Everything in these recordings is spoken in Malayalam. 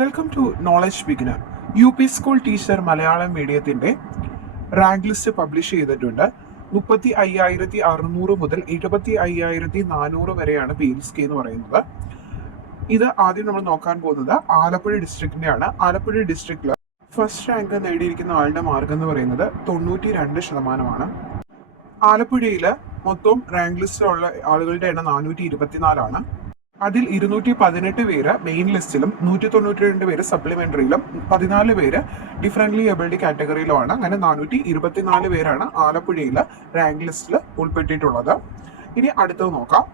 Welcome to knowledge beginner. UP school teacher Malayalam മീഡിയത്തിന്റെ റാങ്ക് ലിസ്റ്റ് പബ്ലിഷ് ചെയ്തിട്ടുണ്ട്. 35,600 മുതൽ 75,400 വരെയാണ് PLSK എന്ന് പറയുന്നത്. ഇത് ആദ്യം നമ്മൾ നോക്കാൻ പോകുന്നത് ആലപ്പുഴ ഡിസ്ട്രിക്റ്റിന്റെയാണ്. ആലപ്പുഴ ഡിസ്ട്രിക്റ്റിൽ ഫസ്റ്റ് റാങ്ക് നേടിയിരിക്കുന്ന ആളുടെ മാർക്ക് എന്ന് പറയുന്നത് 92%. ആലപ്പുഴയിൽ മൊത്തം റാങ്ക് ലിസ്റ്റിലുള്ള ആളുകളുടെ എണ്ണം 424 അതിൽ 218 പേര് മെയിൻ ലിസ്റ്റിലും 192 പേര് സപ്ലിമെന്ററിയിലും 14 പേര് ഡിഫറൻ്റ്ലി എബിൾഡ് കാറ്റഗറിയിലുമാണ്. അങ്ങനെ 424 പേരാണ് ആലപ്പുഴയിലെ റാങ്ക് ലിസ്റ്റിൽ ഉൾപ്പെട്ടിട്ടുള്ളത്. ഇനി അടുത്തത് നോക്കാം.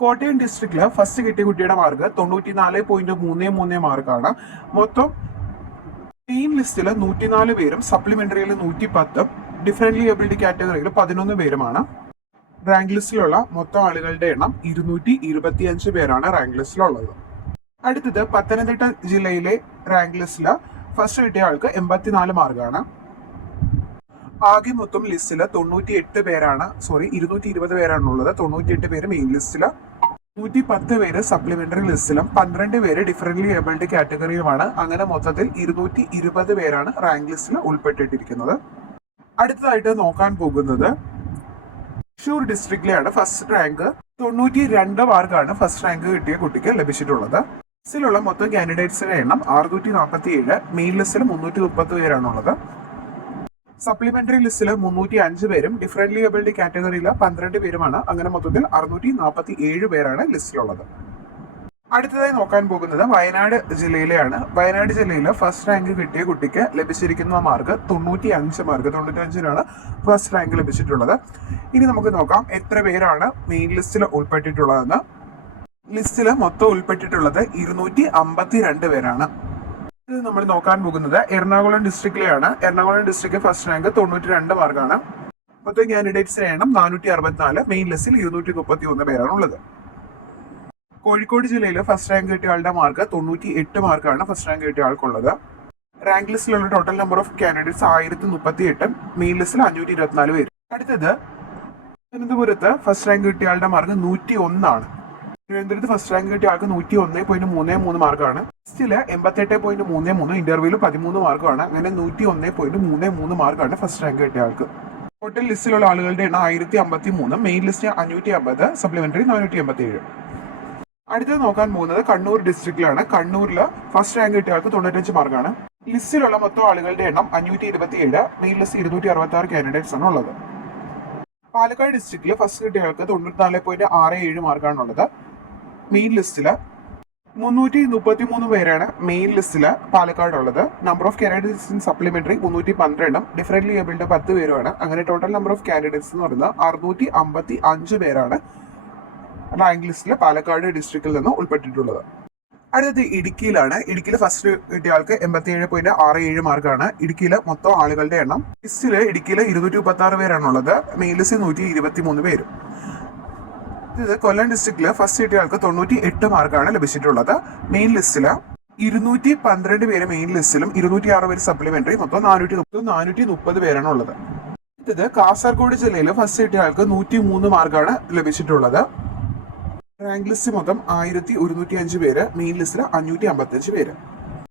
കോട്ടയം ഡിസ്ട്രിക്റ്റിൽ ഫസ്റ്റ് കിട്ടിയ കുട്ടിയുടെ മാർക്ക് 94.33 മാർക്കാണ്. മൊത്തം മെയിൻ ലിസ്റ്റിൽ 104 പേരും സപ്ലിമെന്ററിയിൽ 110 ഡിഫറൻ്റ്ലി എബിൾഡ് കാറ്റഗറിയിൽ 11 പേരുമാണ്. റാങ്ക് ലിസ്റ്റിലുള്ള മൊത്തം ആളുകളുടെ എണ്ണം 225 പേരാണ് റാങ്ക് ലിസ്റ്റിലുള്ളത്. അടുത്തത് പത്തനംതിട്ട ജില്ലയിലെ റാങ്ക് ലിസ്റ്റിൽ ഫസ്റ്റ് കിട്ടിയ ആൾക്ക് 84 മാർക്കാണ്. ആകെ മൊത്തം ലിസ്റ്റിൽ 220 പേരാണുള്ളത്. 98 പേര് മെയിൻ ലിസ്റ്റില്, 110 പേര് സപ്ലിമെന്ററി ലിസ്റ്റിലും 12 പേര് ഡിഫറൻ്റ്ലി ഏബിൾഡ് കാറ്റഗറിയുമാണ്. അങ്ങനെ മൊത്തത്തിൽ 220 പേരാണ് റാങ്ക് ലിസ്റ്റിൽ ഉൾപ്പെട്ടിട്ടിരിക്കുന്നത്. അടുത്തതായിട്ട് നോക്കാൻ പോകുന്നത് തൃശൂർ ഡിസ്ട്രിക്റ്റിലെയാണ്. ഫസ്റ്റ് റാങ്ക് 92 മാർക്കാണ് ഫസ്റ്റ് റാങ്ക് കിട്ടിയ കുട്ടിക്ക് ലഭിച്ചിട്ടുള്ളത്. ലിസ്റ്റിലുള്ള മൊത്തം കാൻഡിഡേറ്റ്സിന്റെ എണ്ണം 647, മെയിൻ ലിസ്റ്റിൽ 330 പേരാണുള്ളത്. സപ്ലിമെന്ററി ലിസ്റ്റിൽ 305 പേരും ഡിഫറൻ്റ്ലി ഏബിൾഡ് കാറ്റഗറിയിൽ 12 പേരുമാണ്. അങ്ങനെ മൊത്തത്തിൽ 647 പേരാണ് ലിസ്റ്റിലുള്ളത്. അടുത്തതായി നോക്കാൻ പോകുന്നത് വയനാട് ജില്ലയിലെയാണ്. വയനാട് ജില്ലയിൽ ഫസ്റ്റ് റാങ്ക് കിട്ടിയ കുട്ടിക്ക് ലഭിച്ചിരിക്കുന്ന മാർക്ക് 95 മാർക്ക്. 95-നാണ് ഫസ്റ്റ് റാങ്ക് ലഭിച്ചിട്ടുള്ളത്. ഇനി നമുക്ക് നോക്കാം എത്ര പേരാണ് മെയിൻ ലിസ്റ്റിൽ ഉൾപ്പെട്ടിട്ടുള്ളതെന്ന്. ലിസ്റ്റിൽ മൊത്തം ഉൾപ്പെട്ടിട്ടുള്ളത് 252 പേരാണ്. ഇത് നമ്മൾ നോക്കാൻ പോകുന്നത് എറണാകുളം ഡിസ്ട്രിക്റ്റിലെയാണ്. എറണാകുളം ഡിസ്ട്രിക്ട് ഫസ്റ്റ് റാങ്ക് 92 മാർക്കാണ്. മൊത്തം കാൻഡിഡേറ്റ്സിന്റെ എണ്ണം 464, മെയിൻ ലിസ്റ്റിൽ 231 പേരാണ് ഉള്ളത്. കോഴിക്കോട് ജില്ലയിൽ ഫസ്റ്റ് റാങ്ക് കിട്ടിയ ആളുടെ മാർക്ക് 98 മാർക്കാണ് ഫസ്റ്റ് റാങ്ക് കിട്ടിയ ആൾക്കുള്ളത്. റാങ്ക് ലിസ്റ്റിലുള്ള total number of candidates 1038, main ലിസ്റ്റിൽ 524 പേര്. അടുത്തത് തിരുവനന്തപുരത്ത് ഫസ്റ്റ് റാങ്ക് കിട്ടിയ ആളുടെ മാർക്ക് 101 ആണ്. തിരുവനന്തപുരത്ത് ഫസ്റ്റ് റാങ്ക് കിട്ടിയ ആൾക്ക് 101.33 മാർക്കാണ്. ലിസ്റ്റില് 88.33, ഇന്റർവ്യൂവിൽ 13 മാർക്കാണ്. അങ്ങനെ 101.33 മാർക്കാണ് ഫസ്റ്റ് റാങ്ക് കിട്ടിയ ആൾക്ക്. ടോട്ടൽ ലിസ്റ്റിലുള്ള ആളുകളുടെ എണ്ണം 1053, മെയിൻ ലിസ്റ്റ് 550, സപ്ലിമെന്ററി 487. അടുത്തത് നോക്കാൻ പോകുന്നത് കണ്ണൂർ ഡിസ്ട്രിക്റ്റിലാണ്. കണ്ണൂരിൽ ഫസ്റ്റ് റാങ്ക് കിട്ടിയ ആൾക്ക് 95 മാർക്കാണ്. ലിസ്റ്റിലുള്ള മൊത്തം ആളുകളുടെ എണ്ണം 527, മെയിൻ ലിസ്റ്റ് 266 കാൻഡിഡേറ്റ്സ് ആണ് ഉള്ളത്. പാലക്കാട് ഡിസ്ട്രിക്റ്റിൽ ഫസ്റ്റ് കിട്ടിയ ആൾക്ക് 94.67 മാർക്കാണുള്ളത്. മെയിൻ ലിസ്റ്റില് 333 പേരാണ് മെയിൻ ലിസ്റ്റില് പാലക്കാട് ഉള്ളത്. Number of candidates in supplementary 312, differently abled 10 പേരുമാണ്. അങ്ങനെ ടോട്ടൽ നമ്പർ ഓഫ് കാൻഡിഡേറ്റ്സ് എന്ന് പറയുന്നത് 655 പേരാണ് റാങ്ക് ലിസ്റ്റിൽ പാലക്കാട് ഡിസ്ട്രിക്റ്റിൽ നിന്ന് ഉൾപ്പെട്ടിട്ടുള്ളത്. അടുത്തത് ഇടുക്കിയിലാണ്. ഇടുക്കിയിൽ ഫസ്റ്റ് കിട്ടിയ ആൾക്ക് 87.67 മാർക്കാണ്. ഇടുക്കിയിലെ മൊത്തം ആളുകളുടെ എണ്ണം ലിസ്റ്റില് ഇടുക്കിയിൽ 236 പേരാണുള്ളത്. മെയിൻ ലിസ്റ്റിൽ 123 പേരും. ഇത് കൊല്ലം ഡിസ്ട്രിക്റ്റില് ഫസ്റ്റ് കിട്ടിയ ആൾക്ക് 98 മാർക്കാണ് ലഭിച്ചിട്ടുള്ളത്. മെയിൻ ലിസ്റ്റില് 212 പേര് മെയിൻ ലിസ്റ്റിലും 206 പേര് സപ്ലിമെന്ററി, മൊത്തം 430 പേരാണ് ഉള്ളത്. ഇത് കാസർഗോഡ് ജില്ലയിൽ ഫസ്റ്റ് കിട്ടിയ ആൾക്ക് 103 മാർക്കാണ് ലഭിച്ചിട്ടുള്ളത്. റാങ്ക് ലിസ്റ്റ് മൊത്തം 1105 പേര്, മെയിൻ ലിസ്റ്റിൽ 555 പേര്.